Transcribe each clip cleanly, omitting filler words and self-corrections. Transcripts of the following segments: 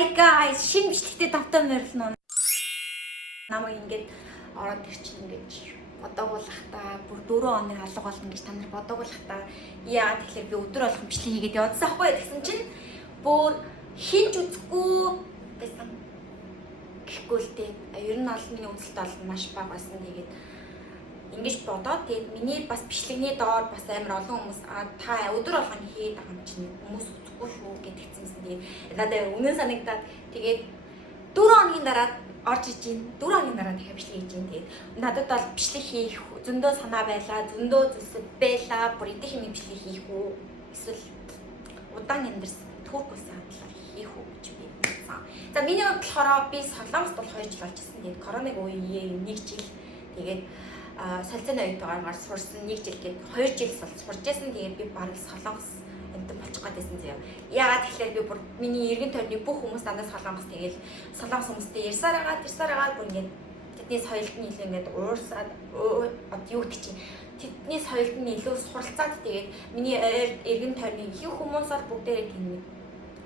Hi guys, шинэ бичлэгтээ давтаа морилно. Намайг ингээд ороод ирчих ингэж бодоогуулахтаа бүр 4 оны алга болно гэж та нар бодоогуулахтаа яагаад тэгэхээр би өдөр болгон бичлэг хийгээд явуулсан ахгүй гэсэн чинь бүр хинж үзэхгүй байсан. Гэхгүй л дээ. Ер нь бол миний үзэлт бол маш бага байсан. Тэгээд ингэж бодоод тэгээд миний бас бичлэгний доор бас амар олон хүмүүс та өдөр болгон хийгээд байгаа юм чинь хүмүүс үзэхгүй шүү гэдгийгсэн. Тэгээд надад үнэн санагдаад тэгээд 4 хоногийн дараа орж иж гин 4 хоногийн дараа дахиад бичлэг хийж гин. Тэгээд надад бол бичлэг хийх зөндөө санаа байлаа, зөндөө зүйлс байлаа. Бүр идэх юм бичлэг хийх үү? Эсвэл удаан амьдэрсэн Турк улсын хадлаар хийх үү гэж би бодсон. За миний хувьд болохоор би Солонгост бол 2 жил очсон. Тэгээд коронавиг үеийн 1 жил тэгээд солилцооны оюутгаар сурсан 1 жил гээд 2 жил сурч байсан. Тэгээд би бараг Солонгос энд болчих гэдсэн заяа. Яагаад тэгэхээр би бүр миний эргэн тойрны бүх хүмүүс дандаа Солонгос тэгээд Солонгос хүмүүстэй ярьсаар агаад бүр ингээд тэдний соёлд нь илүү ингээд уурсаад юу гэдэг чинь тэдний соёлд нь илүү суралцаад тэгээд миний эргэн тойрны их хүмүүс бол бүгдээрээ тийм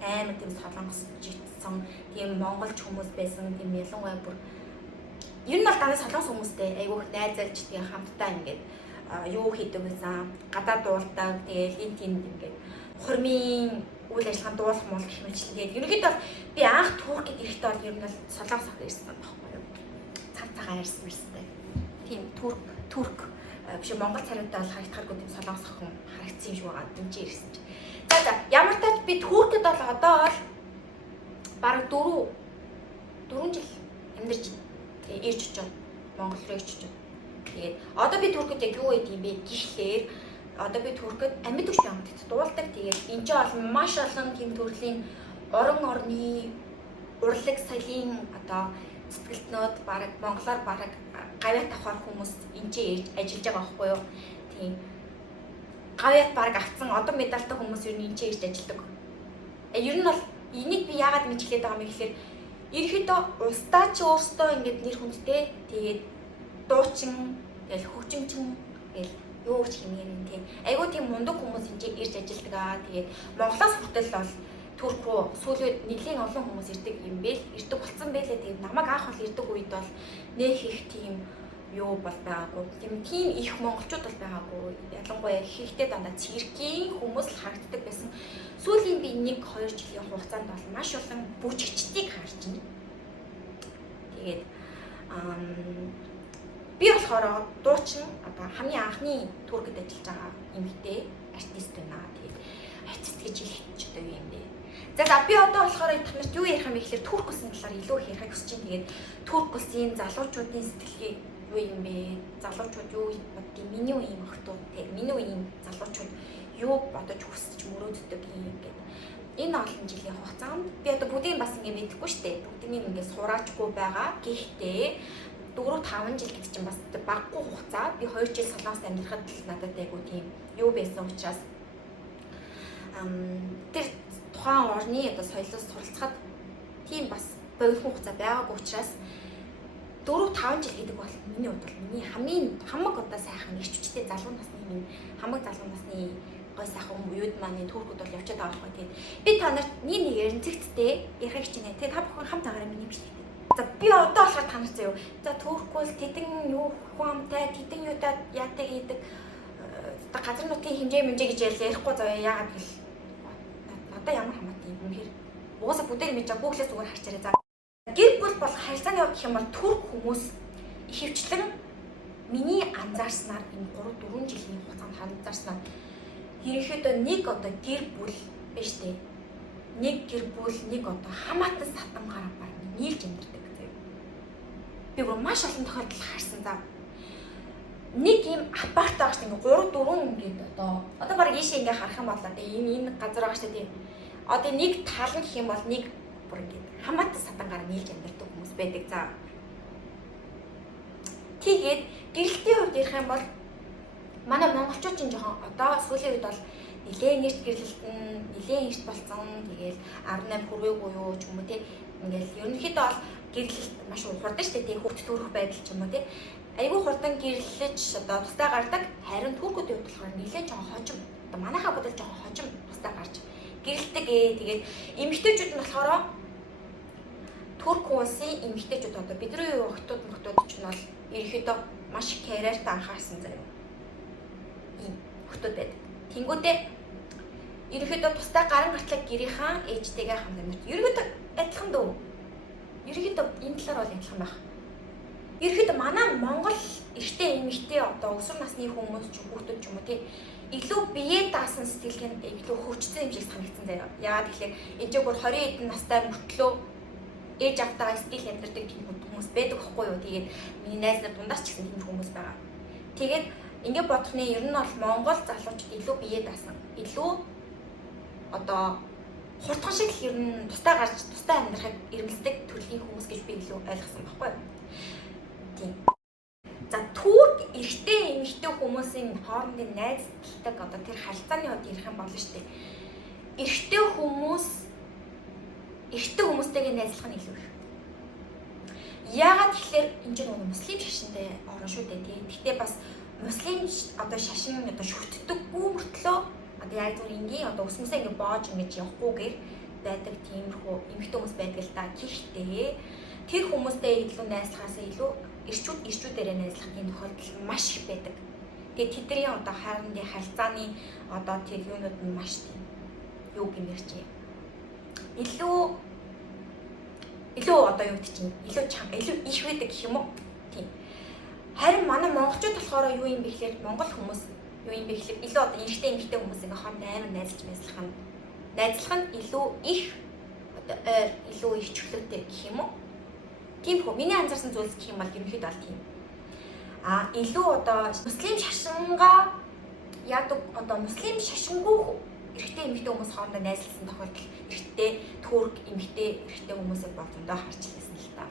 амар тийм Солонгос житсэн тийм монголч хүмүүс байсан. Тийм ялангуяа бүр ер нь бол дандаа Солонгос хүмүүстэй айгүй их найзалж тийм хамтдаа ингээд юу хийдэг байсан. Гадаад дуулдаг тэгээд энэ тийм ингээд хормын үйл ажиллагаанд дуулах мол гэх мэтлэн тэгээд ерөнхийдөө би анх Туркид ирэхдээ бол ер нь бол Солонгосоор ирсэн байхгүй юу. Цагтаагаар ирсэн мэт. Тийм турк биш монгол царайтай бол харагдахааргүй тийм Солонгос охин харагдсан юм шиг байгаа. Дэмжиж ирсэн чи. За ямар тач би Туркид бол одоо л бараг 4 жил амьдарч ирж очив. Монгол руу ирж очив. Тэгээд одоо би Туркид яг юу гэдэг юм бэ гэхлээр одоо би Туркид амьд өгч байгаа гэдэгт дуулдаг. Тэгээд энэ ч бол маш олон тийм төрлийн орны урлаг соёлын одоо сэтгэлтнүүд бараг монголоор бараг гавьяат авах хүмүүс энэ ирж ажиллаж байгаа байхгүй юу. Тийм гавьяат бараг авцсан одоо медальтай хүмүүс ер нь энэ ирж ажилладаг. Ер нь бол энийг би яагаад ингэж хэлээд байгаа юм бэ гэхээр ерөөхдөө устдаа ч өөртөө ингэж нэр хүндтэй тэгээд дуучин тэгэл хөгжимчин тэгэл юу ч хэмээн тийм айгуу тийм мундаг хүмүүс энэ ирж ажилладаг. Тэгээд Монголоос хүртэл бол Турк руу сүүлийн нэлийн олон хүмүүс ирдэг юм бэ. Ирдэг болсон байлээ. Тэгээд намайг анх бол ирдэг үед бол нөх их тийм юу бол байгаагүй. Тийм их монголчууд бол байгаагүй. Ялангуяа ихтэй дандаа цэргийн хүмүүс л харагддаг байсан. Сүүлийн би 1-2 жилийн хугацаанд бол маш олон бүжигчдийг харж байна. Тэгээд би болохоор дуучин одоо хамгийн анхны Туркид ажиллаж байгаа эмэгтэй артист байна. Тэгээд артист гэж хэлэх ч одоо юу юм бэ? За би одоо болохоор танарт юу ярих юм бэ гэхээр Турк улсын талаар илүү их ярих гэж байна. Тэгээд Турк улсын залуучуудын сэтгэлгээ юу юм бэ? Залуучууд юу боддгийг миний үеийн охтууд тэг миний үеийн залуучууд юу бодож хүсэж мөрөөддөг юм ингээд. Энэ олон жилийн хугацаанд би одоо бүгдийг бас ингэ мэдэхгүй шүү дээ. Бүгднийг ингэ сураачгүй байгаа. Гэхдээ 4-5 жил гэдэг чинь бас баггүй хугацаа. Би 2 жил Солонгост амьдрахад л надад айгу тийм юу байсан учраас тэр тухайн орны одоо соёлоос суралцахад тийм бас богино хугацаа байгаагүй учраас 4-5 жил гэдэг бол миний хувьд бол миний хамаг одоо сайхан ирчвчтэй залуу насны минь хамаг залуу насны гой сайхан үед маань Туркид бол явчихад байгаа байхгүй тийм. Би та нарт нэг ярилцэгттэй ярих гэж байна. Тэгээ та бүхэн хамт агаараа миний бичлэг. За би одоо болохоор та нарт заяа. За Турк бол тэдэн юу хуамтай, тэдэн юудад яадаг хийдэг газар нутгийн хэмжээ гэж ярихгүй заяа. Яагаад гэвэл надад ямар хамаатай юм хэрэг. Угаасаа бүгдээр мэдээ Google-ээс зүгээр харчаарай. За гэр бүл бол харилцааны хувьд гэх юм бол Турк хүмүүс ихэвчлэн миний анзаарснаар энэ 3-4 жилийн хугацаанд анзаарснаар ерөнхийдөө нэг одоо гэр бүл биш дээ. Нэг гэр бүл нэг одоо хамаатан сатангаараа баг нийлж амьдардаг. Би бүр маш олон тохиолдол харсан. За нэг юм апарт байгаа шүү дээ. 3-4 ингээд одоо баг ийшээ ингээ харах юм болоо дээ. Энэ газар байгаа шүү дээ. Одоо нэг тал нь гэх юм бол нэг бүр ингээд хамаатан сатангаараа нийлж амьдардаг хүмүүс байдаг. За тэгээд гэрэлтийн хувьд ярих юм бол манай монголчууд чинь жоохон одоо сүүлийн үед бол нэлээд эрт гэрлэлтэн нэлээд эрт болсон. Тэгээл 18 хүрээгүй юу ч юм уу те. Ингээл ерөнхийдөө бол гэрлэлт маш хурдан штэ тий хүүхд төрөх байдал ч юм уу тий айгүй хурдан гэрлэж одоо тустай гардаг. Харин Туркуудын хувьд болохоор нэлээд жоохон хожим одоо манайхаа бодол жоохон хожим тустай гарч гэрэлдэг. Тэгээд эмэгтэйчүүд нь болохоор Турк улсын эмэгтэйчүүд одоо бидний охтууд ч нь бол ерөнхийдөө маш их карьертай анхаарсан заяа. Ийм охтууд байдаг. Тэнгүүдээ ерөнхийдөө тусдаа гарын гартлаг гэрийнхэн ээжтэйгээ хамт амьд. Ерөнхийдөө адилхан дөө. Ерөнхийдөө энэ талаар бол адилхан байх. Ерөнхийдөө манай Монгол эртний эмэгтэй одоо өсвөр насны хүмүүс ч хүүхдүүд ч юм уу тий илүү бие даасан сэтгэлгээ илүү хөгжсөн юм шиг санагдсан заяа. Яагаад тэгэхээр энэ ч бүр 20 эдэн настай мөртлөө ээж автайгаа сэтгэл яндардаг тийм хүмүүс байдаг байхгүй юу. Тэгээд миний найз нар дундаас ч гэсэн тийм хүмүүс байгаа. Тэгээд ингээд бодохны ер нь бол Монгол залуучууд илүү бие даасан. Илүү одоо хурдхан шиг ер нь тустай гарч тустай амьдрахыг эрмэлздэг төрлийн хүмүүс гэж би илүү ойлгосон байхгүй юу. Тийм. За турк эрэгтэй эмэгтэй хүмүүсийн хоорондын найзталдаг одоо тэр харилцааны хувьд ярих юм болно шүү дээ. Эрэгтэй хүмүүстэйгээ найзлах нь илүү их. Яагаад тэгэхээр энэ ч нэг муслим шашинтай орон шүү дээ тий. Гэхдээ бас муслим одоо шашин одоо шүтдэггүй мөртлөө одоо яг зөв ингийн одоо өсмөсөө ингэ боож ингэж явахгүйгээр байдаг тиймэрхүү эмэгтэй хүмүүс байдаг л да. Гэхдээ тэр хүмүүстэй илүү найзлахаас илүү ирчүүдээрээ найзлах тийм тохиолдол маш их байдаг. Тэгээд тэдний одоо хариндын харилцааны одоо тэр юунууд нь маш тийм юу гэмээр чи илүү одоо юу гэдэг чинь илүү их байдаг гэх юм уу? Тийм. Харин манай монголчууд болохоор юу юм бэ гэхээр монгол хүмүүс юу юм бэ гэхээр илүү одоо эрэгтэй эмэгтэй хүмүүс ингээ хоорондоо амар найзлах нь илүү их одоо илүү их чөлөөтэй гэх юм уу? Тийм хөө миний анзаарсан зүйлс гэх юм бол ерөнхийдөө бол тийм. Илүү одоо муслим шашингаа яадаг одоо муслим шашингүй эрэгтэй эмэгтэй хүмүүс хоорондоо найзлсан тохиолдол эрэгтэй турк эмэгтэй эрэгтэй хүмүүсийг болондоо харж лээсэн л та.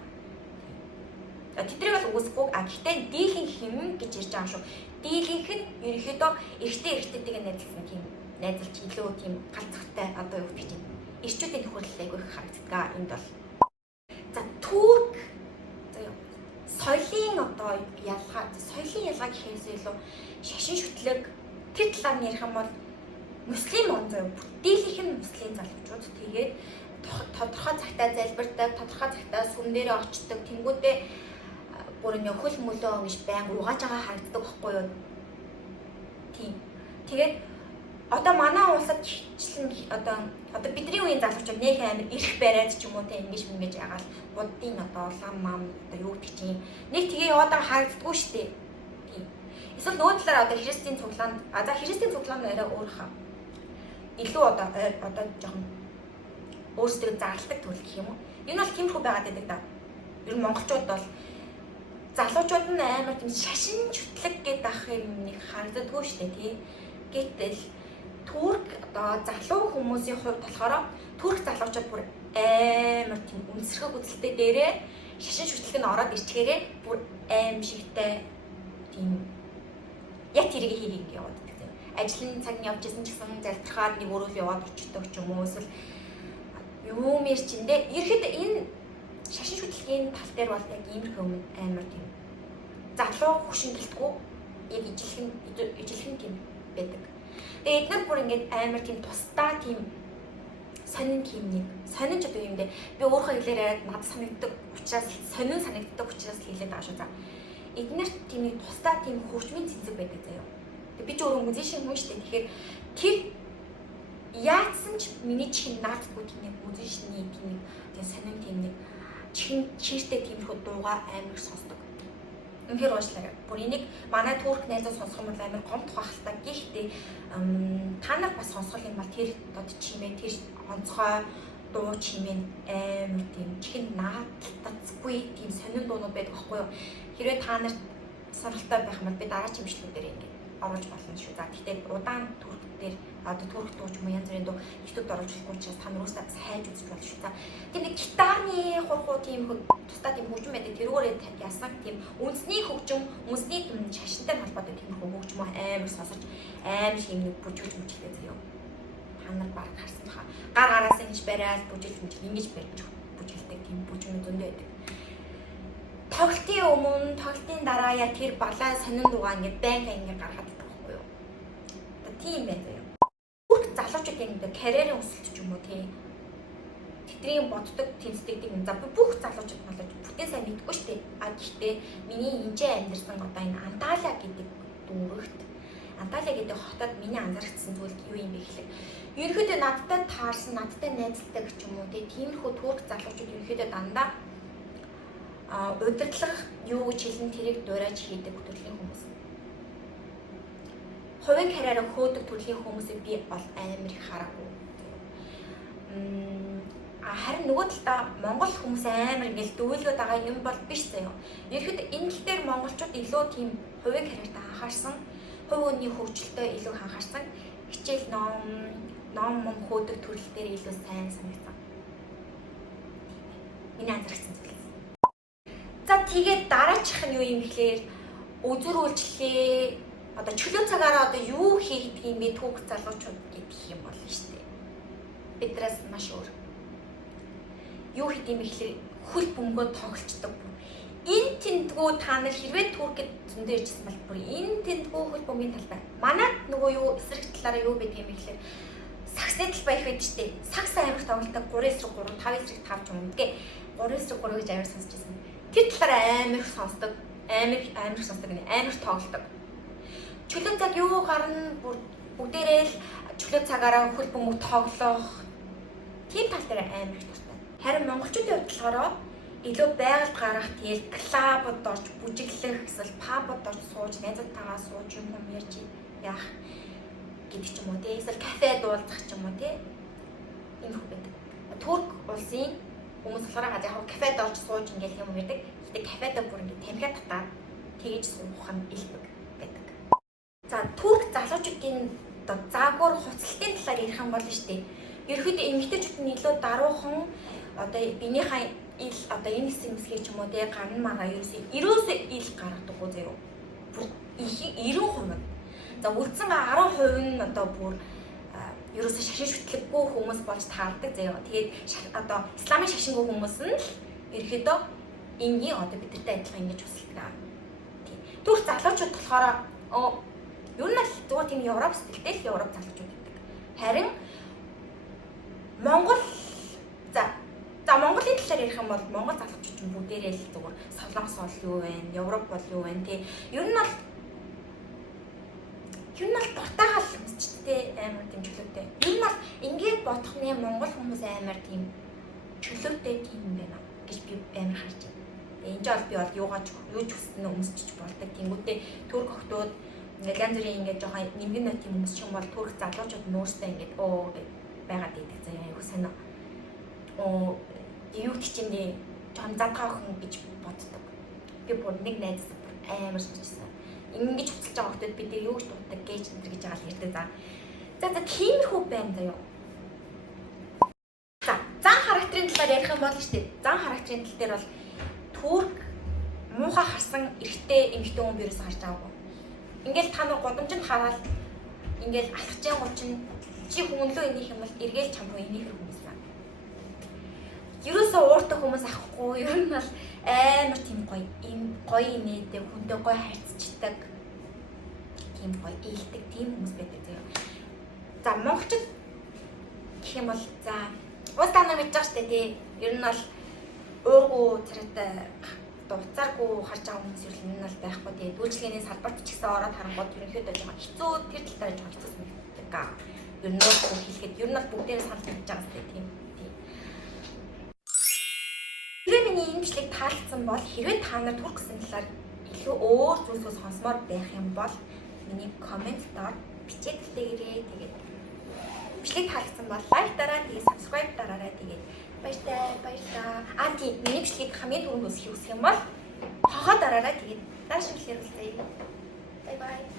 Тэдрийг бол үүсэхгүй гэхдээ дийлэнх юм гэж ярьж байгаа шүү. Дийлэнх нь ерөнхийдөө эрэгтэйтэйгээ найзлсан тийм найзалж илүү тийм галзахтай одоо юу гэх юм. Ирчүүдийн тохиолдол айгүй их харагддаг энд бол. За турк соёлын одоо соёлын ялгаа гэхээс илүү шашин шүтлэг тэр талаар нь ярих юм бол муслим онцгой дийлэнх нь муслим залуучууд тэгээд тодорхой цагтаа залбирдаг, тодорхой цагтаа сүм дээрээ очдог, тэнгүүдээ бүр нэг хөл мөлөө гэж байн угааж байгаа харагддаг байхгүй юу? Тийм. Тэгээд одоо манай улсад хичлэн одоо бидний үеийн залуучууд нэг амар ирэх бариад ч юм уу те ингэж ягаал буддын одоо лам мам одоо юу гэдэг чинь нэг тгээ яваад байгаа харагддаггүй шүү дээ. Тийм. Эсвэл нөгөө талаараа одоо христийн цуглаанд христийн цуглаанд арай өөр хаа. Илүү одоо жоохон өөрсдөө зарладаг төрөл гэх юм уу. Энэ бол тиймэрхүү байгаад байдаг да. Ер нь монголчууд бол залуучууд нь амар тийм шашин чөтлөг гэдэг ах юм нэг харагддаггүй шүү дээ тий. Гэтэл турк одоо залуу хүмүүсийн хувьд болохоор турк залуучууд бүр амар тийм үнсэрхэг үзэлтэй дээрээ шашин шүтлэг нь ороод ирчихээрээ бүр аим шигтэй тийм яг тэрийг хийх яваад байдаг. Ажлын цаг нь явж исэн ч гэсэн залбирахаар нэг өөрөө яваад очдог ч юм уу эсвэл юу мэр чиндээ ерхэд энэ шашин шүтлэгийн тал дээр бол яг иймэрхүү амар тийм залуу хөшин гэлтгүү яг ижилхэн тийм байдаг. Тэгээд эдгээр бүр ингээд амар тийм тусдаа тийм сонин ч одоо юм дэ би өөрөө хэлээр яриад надад санагддаг учраас сонин санагддаг учраас хэлээд байгаа шүү. За эднэрт тийм нэг тусдаа тийм хөгжмийн цэцэг байдаг заяа. Тэгээд би ч өөрөө музейшн хүн шүү дээ. Тэгэхээр тэр яатсан ч миний чихэн наадгүй тийм нэг музейшны тийм нэг сонин тийм нэг чихэн чиртэй тиймэрхүү дуугаар амар сонсдог. Үнэхээр уушлаа. Бүр энийг манай турк найзууд сонсох юм бол амар гомдох байх та. Гэхдээ та нар бас сонсох юм бол тэр дод чимээ тэр онцгой дуу чимээ амар тийм чихэн наадтацгүй тийм сонин дуунууд байдаг байхгүй юу? Хэрвээ та нарт сонирхолтой байх юм бол би дараа чимшлүүдээр ингээд оруулж болно шүү. За гэхдээ удаан турк дээр одоо турк дуу ч юм уу янз бүрийн дуу YouTube-д оруулж болохгүй учраас та нар өөрсдөө бас хайж үзэж болно шүү. За тийм нэг гитарны хурхуу тийм тусдаа тийм хөгжим байдаг тэрүүгээр яасан тийм үндэсний хөгжим үндэсний шашинтай холбоотой тиймэрхүү хөгжим амар сонсож амар хэмнэг бүжгэлж мүжлээ заяа. Та нар баг харсан баха. Гар гараас ингэж бариад ингэж барьж бүжгэлдэг тийм бүжгмүүд зөндөө байдаг. Тоглолтын өмнө тоглолтын дараа яа тэр балаа сонин дуугаа ингэ байнга ингэ гаргаад байдаг байхгүй юу? Одоо тийм байх заяа. Залуучууд ингэ карьерийн өсөлт ч юм уу тий. бидний боддог тэнцдэг юм. За бүх залуучууд болоод бүтэн сайн мэдгүй шүү дээ. А гэхдээ миний энэжээ амьдэрсэн одоо энэ Анталия гэдэг дүүрэгт Анталия гэдэг хотод миний анзаарчихсан зүйл юу юм бэ гэхлээр ерөнхийдөө надтай таарсан, надтай найзалдаг ч юм уу тиймэрхүү турк залуучууд ерөнхийдөө дандаа удирдлага юу гэж хэлэн тэрийг дуурайж хийдэг төрлийн хүмүүс. Хувийн карьераа хөөдөг төрлийн хүмүүсийг би бол амар их хараагүй. Харин нөгөө талдаа Монгол хүмүүс амар ингээл дүүлгээд байгаа юм бол биш заяа. Ерхэд энэ тал дээр монголчууд илүү тийм хувийн карьерт анхаарсан, хувь хүний хөгжилтөд илүү анхаарсан, хичээл ном хөөдөг төрөл дээр илүү сайн санагдсан. Миний анзаарсан зүйл. За тэгээд дараачих нь юу юм гэхээр үзүр үйлчлэгээ одоо чөлөө цагаараа одоо юу хийдэг юм бэ түүх залуучууд гэдэг юм бол шүү дээ. Биднээс маш өөр. Юу хийх юм бэ гэхээр хөл бөмбөгөө тоглолцдог. Энэ тэмдгүү та нар хэрвээ туркэд зөндөө иржсэн бол бүр энэ тэмдгүү хөл бөмбөгийн талбай. Манайд нөгөө юу эсрэг талаараа юу байдаг юм бэ гэхээр саксны талбай их байдаг шүү дээ. Сакс амир тоглолтог 3-3, 5-5 ч юм уу гэдэг. 3-3 гэж амир сонсч байсан. Тэр талаараа амир сонсдог. Амир сонсдог гэнэ. Амир тоглолтог. Чөлөө цаг юу гарна бүгдээрээ л чөлөө цагаараа хөл бөмбөг тоглох. Тийм тал дээр амир их дуртай. Харин монголчуудын хувьд болохоор илүү байгальд гарах тэгэл клабд орж бүжиглэх эсвэл пабд орж сууж найзуудтайгаа сууж юм ярьж яах гэдэг ч юм уу тий эсвэл кафед уулзах ч юм уу тий энэ хөө байдаг. Турк улсын хүмүүс болохоор яг кафед орж сууж ингээл юм ярьдаг. Гэтэ кафедо бүр ингээд тамхиа татаад тэгэж суух нь илбэг гэдэг. За турк залуучуудын одоо заагуур хуцалтын талаар ярих юм болно шүү дээ. Ерөнхийдөө эмэгтэйчүүд нь илүү даруухан одоо биенийхээ ил одоо энэ хэсэг ч юм уу тий гарна мага ерөөсөө ил гаргадаггүй заяа. Бүр 90%. За үлдсэн 10% нь одоо бүр ерөөсөө шашин шүтлэггүй хүмүүс болж таардаг заяа. Тэгээд одоо исламын шашингүй хүмүүс нь л ерөөдөө энгийн одоо бидэртэй адилхан ингэж хүсэлдэг. Тийм. Түр залуучууд болохоор ер нь л зүгээр тийм Европ стилтэй л Европ залуучууд гэдэг. Харин Монгол Монголын талаар ярих юм бол Монгол залуучууд ч бүгдээрээ л зүгээр Солонгос бол юу вэ? Европ бол юу вэ? Тэ ер нь бол дуртайгаал хүмүүсчтэй амар тийм чөлөөтэй. Ер нь бол ингээд бодох нэ Монгол хүмүүс амар тийм чөлөөтэй тийм юм байна гэж би амар харж байна. Энд жоо би бол юу ч хүснэ өмсчих болдог. Тэнгүүтээ турк охтууд ингээд янз бүрийн ингээд жоохон нэмгэн нот юм өмсчих юм бол турк залуучууд нөөстэй ингээд байгаад идэг заяа юу сайн юу ч юм дээ жоохон задгаа охин гэж боддог. Би бүр нэг найз амар сонсчихсан. Ингэж хуцалж байгаа хүмүүс бид юу ч дутдаг гэж энэ гэж байгаа л ярьдаг. За тиймэрхүү байна заяа. За зан характерын талаар ярих юм бол шүү дээ. Зан характерын тал дээр бол турк муухай харсан эрэгтэй эмэгтэй хүн бироос харж байгаагүй. Ингээл та нар годомжинд хараад ингээл алхаж байгаа чинь чи хүмүүнлөө энийх юм бол эргээл чам руу энийг хүмүүс байна. Ерөөсөө ууртай хүмүүс ахгүй. Ер нь бол амар тийм гоё инээдэг, хүнтэй гоё харьцчихдаг. Тийм гоё ээлдэг тийм хүмүүс байдаг заяа. За монголчууд гэх юм бол за уус та нар мэдж байгаа шүү дээ тий. Ер нь бол уургүй царайтай уцааргүй харж байгаа хүмүүс ер нь бол байхгүй тий. Үйлчлэгээний салбарт ч гэсэн ороод харангууд ерөнхийдөө жоохон хэцүү тэр тал дээр жоохон хэцүү санагддаг. Ер нь бол хэлэхэд ер нь бол бүгдээрээ санал мэдж байгаа шүү дээ тийм. Хэрвээ миний энэ бичлэг таалагдсан бол хэрвээ та нар турк гэсэн талаар илүү өөр зүйлсөө сонсомоор байх юм бол миний комментээр бичээд хэлээрэй. Тэгээд бичлэг таалагдсан бол лайк дараа, тэгээд subscribe дараарай. Тэгээд баярлалаа. Тийм миний бичлэгийг хамгийн түрүүнд үзэх юм бол хохоо дараарай. Тэгээд дараа шимлэхээр уулзъя. Bye bye.